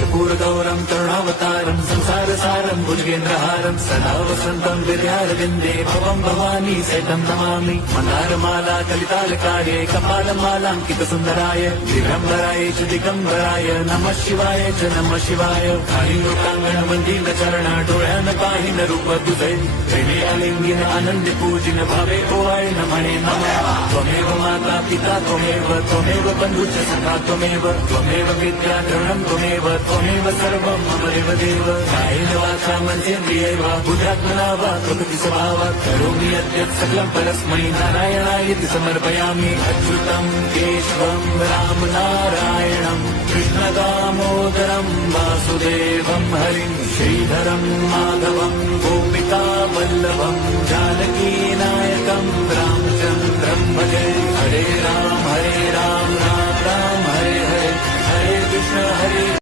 कर्पूरगौरं करुणावतारं संसारसारं भुजगेन्द्रहारं सदा वसन्तं विद्यारविन्दे भवं भवानी सहितं नमामि। मन्दारमाला कलितालकार्ये कपालमालाङ्कितसुन्दराय दिगम्बराय च दिगम्बराय नमः शिवाय च नमः शिवाय। कालिलोकाङ्गणमन्दिरचरण डोळ्यान पाहिन रूप तुझे प्रेमे आलिंगिन आनंदी पूजिन भावे ओवाळ म्हणे नमः। त्वमेव माता पिता त्वमेव बन्धुश्च सखा त्वमेव विद्याधरणं त्वमेव सर्वं मम देवदेव। कायेन वाचा मनसेन्द्रियैर्व बुद्ध्यात्मना वा प्रकृति स्वभावात् करोमि यद्यत् सकलं परस्मै नारायणायेति समर्पयामि। अच्युतं केशवं राम नारायणं कृष्णदामोदरं वासुदेवं हरिं श्रीधरं माधवं गोपिका वल्लभं जानकीनायकं रामचन्द्रं भजे। हरे राम राम राम हरे हरे, हरे कृष्ण हरे